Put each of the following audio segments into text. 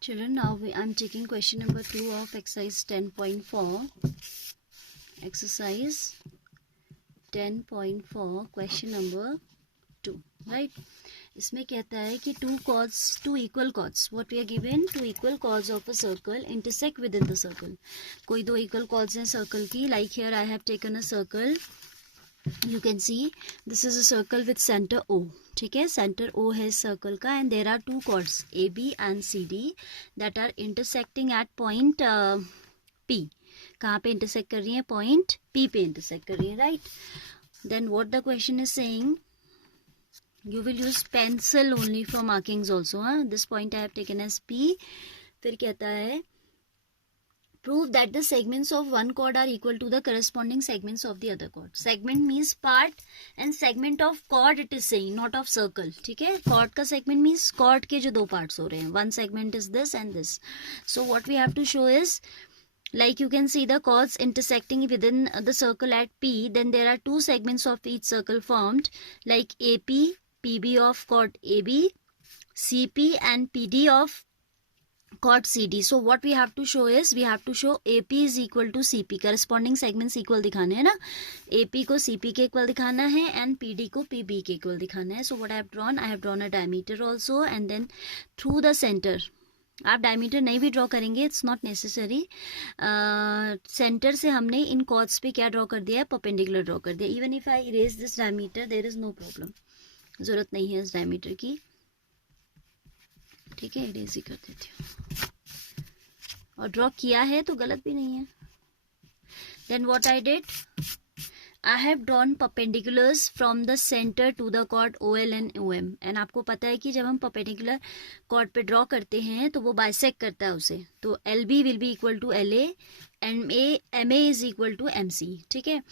Children, now I'm taking question number 2 of exercise 10.4. Exercise 10.4 question number 2, right? इसमें कहता है कि two equal chords. What we are given? Two equal chords of a circle intersect within the circle. कोई दो equal chords हैं circle की. Like here I have taken a circle. You can see this is a circle with center O. ठीक है, center O है circle का, and there are two chords AB and CD that are intersecting at point P. कहाँ पे intersect कर रही हैं? Point P पे intersect कर रही हैं, right? Then what the question is saying? You will use pencil only for markings also. This point I have taken as P. फिर कहता है prove that the segments of one chord are equal to the corresponding segments of the other chord. Segment means part and segment of chord it is saying, not of circle. ठीक है, chord का segment means chord के जो दो parts हो रहे हैं. One segment is this and this. So what we have to show is, like you can see the chords intersecting within the circle at P, then there are two segments of each circle formed, like AP, PB of chord AB, CP and PD of chord CD. So what we have to show is, we have to show AP is equal to CP. Corresponding segments equal दिखाने हैं ना, AP को CP के equal दिखाना है and PD को PB के equal दिखाना है. So what I have drawn? I have drawn a diameter also, and then through the center. आप diameter नहीं भी draw करेंगे, it's not necessary. Center से हमने इन chords पे क्या draw कर दिया है? Perpendicular draw कर दिया. Even if I erase this diameter, there is no problem. ज़रूरत नहीं है इस diameter की. ठीक है, इरेज ही कर देती हूँ. और ड्रॉ किया है तो गलत भी नहीं है. Then what I did, I have drawn perpendiculars from the centre to the chord OL and OM. एंड आपको पता है कि जब हम परपेंडिकुलर कॉर्ड पे ड्रॉ करते हैं तो वो बाइसेक्ट करता है उसे. तो LB will be equal to LA and MA is equal to MC. ठीक है,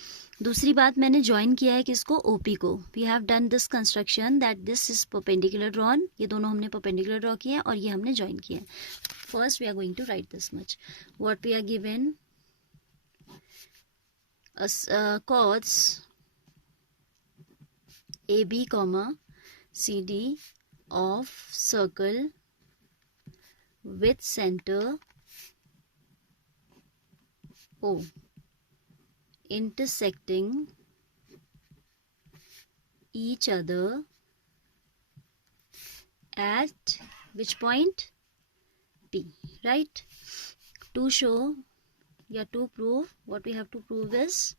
दूसरी बात मैंने ज्वाइन किया है किसको? OP को. We have done this construction that this is perpendicular drawn. ये दोनों हमने परपेंडिकुलर ड्रॉ किए हैं और ये हमने ज्वाइन किया है. First we are going to write this much. What we are given, chords AB, CD of circle with center O intersecting each other at which point? P, right? To show, to prove, what we have to prove is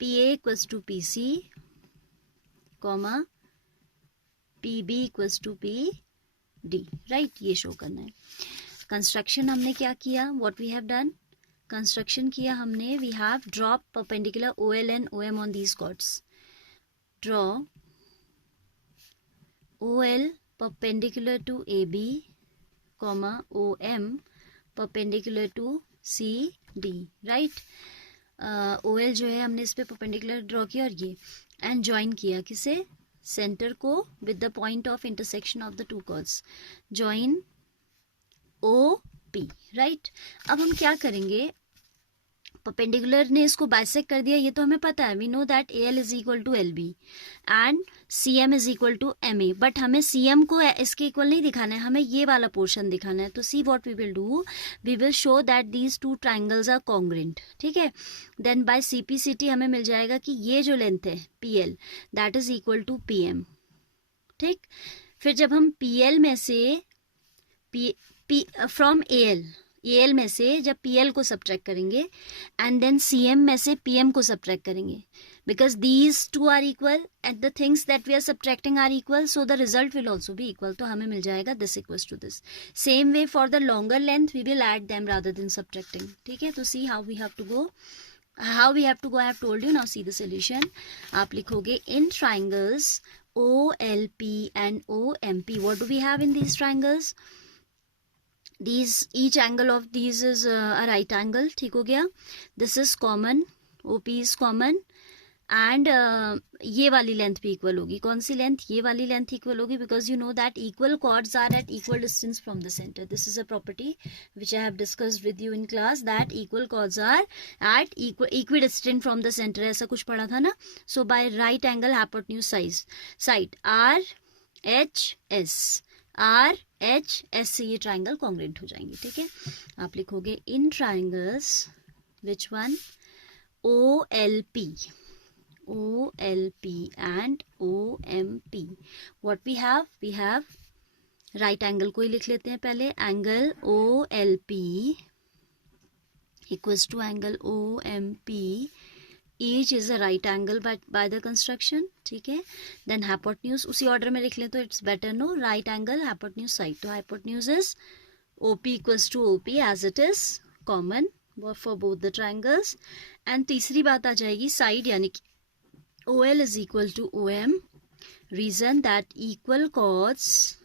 PA equals to PC, PB equals to PD, right? ये show करना है. Construction हमने क्या किया? What we have done? Construction किया हमने, we have dropped perpendicular OL and OM on these chords. Draw OL perpendicular to AB, OM perpendicular to CD, right? OL जो है हमने इस पे perpendicular ड्रॉ किया और ये एंड ज्वाइन किया किसे? सेंटर को with the point of intersection of the two chords. Join OP, right? अब हम क्या करेंगे? परपेंडिकुलर ने इसको बाइसेक्ट कर दिया, ये तो हमें पता है. We know that AL is equal to LB and CM is equal to MA. But हमें CM को इसके इक्वल नहीं दिखाना है, हमें ये वाला पोर्शन दिखाना है. तो see what we will do, we will show that these two triangles are congruent. ठीक है, देन बाय CPCT हमें मिल जाएगा कि ये जो लेंथ है PL that is equal to PM. ठीक, फिर जब हम PL में से फ्रॉम AL में से जब PL को सब्ट्रैक्ट करेंगे एंड देन CM में से PM को सब्ट्रैक्ट करेंगे, because these two are equal and the things that we are subtracting are equal, so the result will also be equal. तो हमें मिल जाएगा this equals to this. Same way for the longer length we will add them rather than subtracting. ठीक है, तो see how we have to go. I have told you. Now see the solution. आप लिखोगे in triangles OLP and OMP, what do we have in these triangles? Each angle of these is a right angle. ठीक हो गया. This is common, OP is common and ये वाली length भी equal होगी. कौन सी लेंथ? ये वाली लेंथ इक्वल होगी, because you know that equal chords are at equal distance from the center. This is a property which I have discussed with you in class, that equal chords are at equidistant from the center. ऐसा कुछ पढ़ा था ना. So by right angle hypotenuse side RHS R H S से ये triangle congruent हो जाएंगे, ठीक है। आप लिखोगे in triangles which one, O L P and O M P, what we have right angle को ही लिख लेते हैं पहले, angle O L P equals to angle O M P, each is a right angle by the construction, ठीक है। Then hypotenuse उसी order में लिख लें तो it's better, no, right angle hypotenuse side, तो hypotenuse is OP equals to OP as it is common for both the triangles. And तीसरी बात आ जाएगी साइड, यानी कि O L is equal to O M, reason that equal chords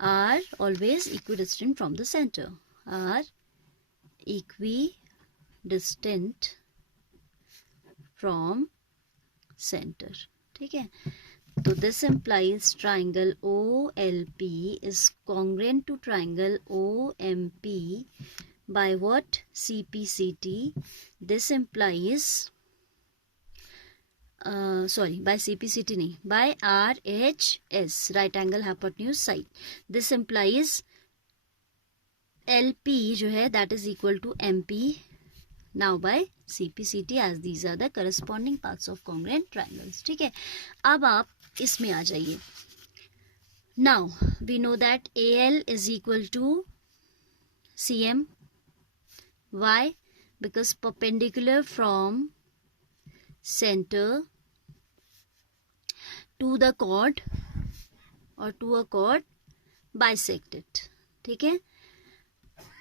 are always equidistant from the center, are equidistant from center, ठीक है। तो this implies triangle OLP is congruent to triangle OMP by what? CPCT. This implies by CPCT नहीं, by RHS, right angle hypotenuse side. This implies LP जो है that is equal to MP now by CPCT, as these are the corresponding parts of congruent triangles, ठीक है। अब आप इसमें आ जाइए। Now we know that AL is equal to CM. Why? Because perpendicular from center to the chord और to a chord bisect it, ठीक है,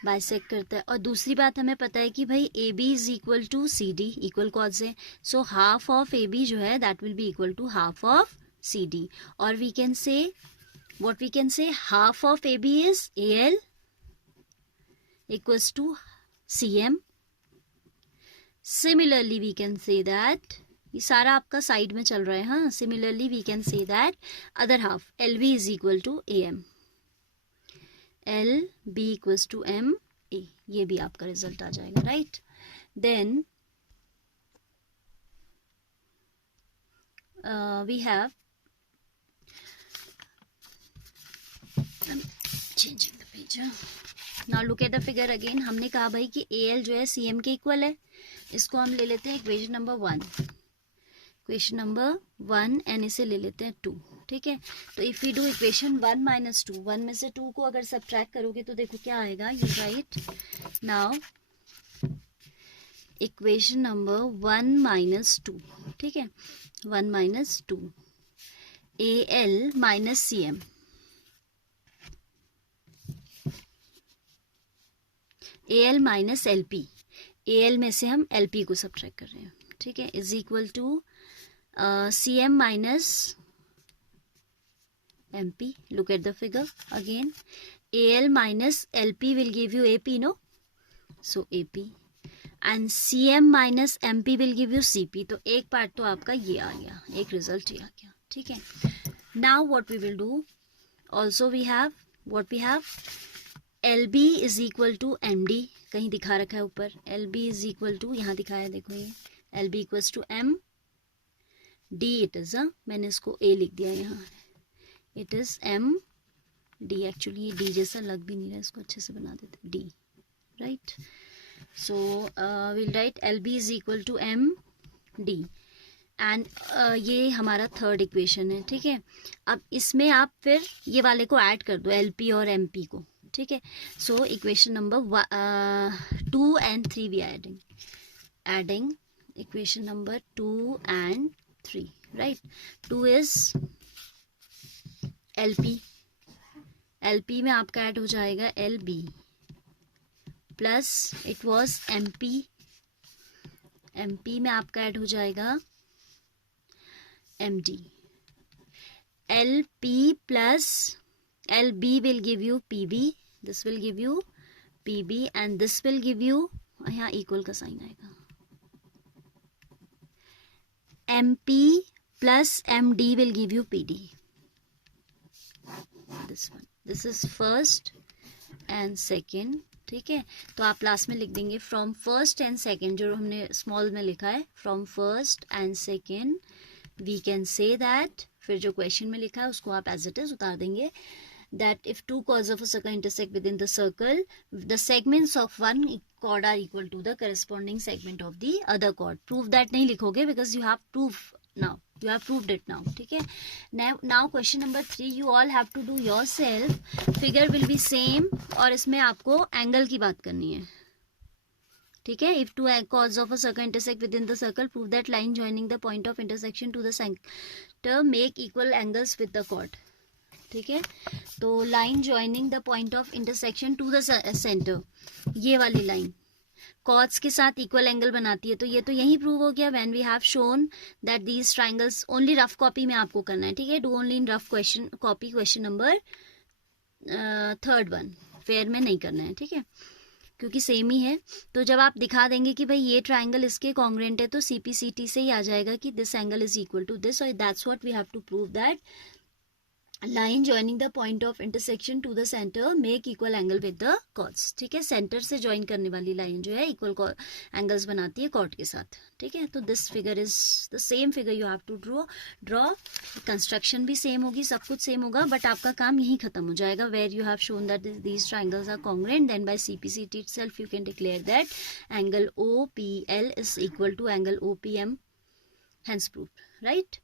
bisect करता है। और दूसरी बात हमें पता है कि भाई A B is equal to C D, equal chords है, so half of A B जो है that will be equal to half of C D, और we can say what we can say half of A B is A L equals to C M. Similarly we can say that, ये सारा आपका side में चल रहा है, हाँ। Similarly we can say that other half L B is equal to A M, L B equals to M A, ये भी आपका रिजल्ट आ जाएगा, right. Then we have changing the page, now look at the figure again. हमने कहा भाई कि A L जो है सी एम के इक्वल है, इसको हम ले लेते हैं इक्वेशन नंबर 1 एंड इसे ले लेते हैं 2, ठीक है। तो if you do equation 1 minus 2, 1 में से 2 को अगर सब्ट्रैक्ट करोगे तो देखो क्या आएगा, you write now equation number 1 minus 2, ठीक है, 1 minus 2 A L minus C M, A L minus L P, A L में से हम एल पी को सब्ट्रैक्ट कर रहे हैं, ठीक है, is equal to C M minus M P. Look at the figure again, A L minus L P will give you A P, no, so A P, and C M minus M P will give you C P. तो एक part तो आपका ये आ गया, एक result ये आ गया, ठीक है। Now what we will do, also we have what we have L B is equal to M D, कहीं दिखा रखा है ऊपर, L B is equal to, यहाँ दिखाया देखो ये, L B equals to M D it is, मैंने इसको ए लिख दिया यहाँ, it is M D, actually D जैसा लग भी नहीं रहा, इसको अच्छे से बना देते D, right. So will write L B is equal to M D, and ये हमारा थर्ड इक्वेशन है, ठीक है। अब इसमें आप फिर ये वाले को ऐड कर दो, एल पी और एम पी को, ठीक है। So equation number 2 and 3 we are adding equation number 2 and 3, right. 2 is L P, L P में आपका ऐड हो जाएगा L B plus it was M P, M P में आपका ऐड हो जाएगा M D, L P plus L B will give you P B, this will give you P B, and this will give you, यहाँ equal का sign आएगा, M P plus M D will give you P D, this one, this is first and second, ठीक है। तो आप last में लिख देंगे फ्रॉम फर्स्ट एंड सेकेंड, जो हमने स्मॉल में लिखा है, from first and second we can say that फिर जो क्वेश्चन में लिखा है उसको आप एज इट इज उतार देंगे. That if two chords of a circle intersect within the circle, the segments of one chord are equal to the corresponding segment of the other chord. Prove that नहीं लिखोगे because you have proof now. You have proved it now. ठीक है. Now question number 3 you all have to do yourself. Figure will be same और इसमें आपको angle की बात करनी है. ठीक है. If two chords of a circle intersect within the circle, prove that line joining the point of intersection to the center make equal angles with the chord. ठीक है. तो line joining the point of intersection to the centre, ये वाली line chords के साथ equal angle बनाती है. तो ये तो यही प्रूव हो गया when we have shown that these triangles. Only rough copy में आपको करना है. ठीक है. Do only in rough question copy question number 3 fair में नहीं करना है. ठीक है. क्योंकि सेम ही है. तो जब आप दिखा देंगे कि भाई ये ट्रायंगल इसके कॉन्ग्रुएंट है तो CPCT से ही आ जाएगा कि this angle is equal to this. और that's what we have to prove that line joining the point of intersection to the centre make equal angle with the chords. ठीक है. सेंटर से ज्वाइन करने वाली लाइन जो है equal angles बनाती है कॉर्ड के साथ. ठीक है. तो this figure is the same figure you have to draw. Construction भी सेम होगी, सब कुछ सेम होगा, बट आपका काम यहीं खत्म हो जाएगा. Where you have shown that these triangles are congruent, then by CPCT itself you can declare that angle OPL is equal to angle OPM, hence proved. Right.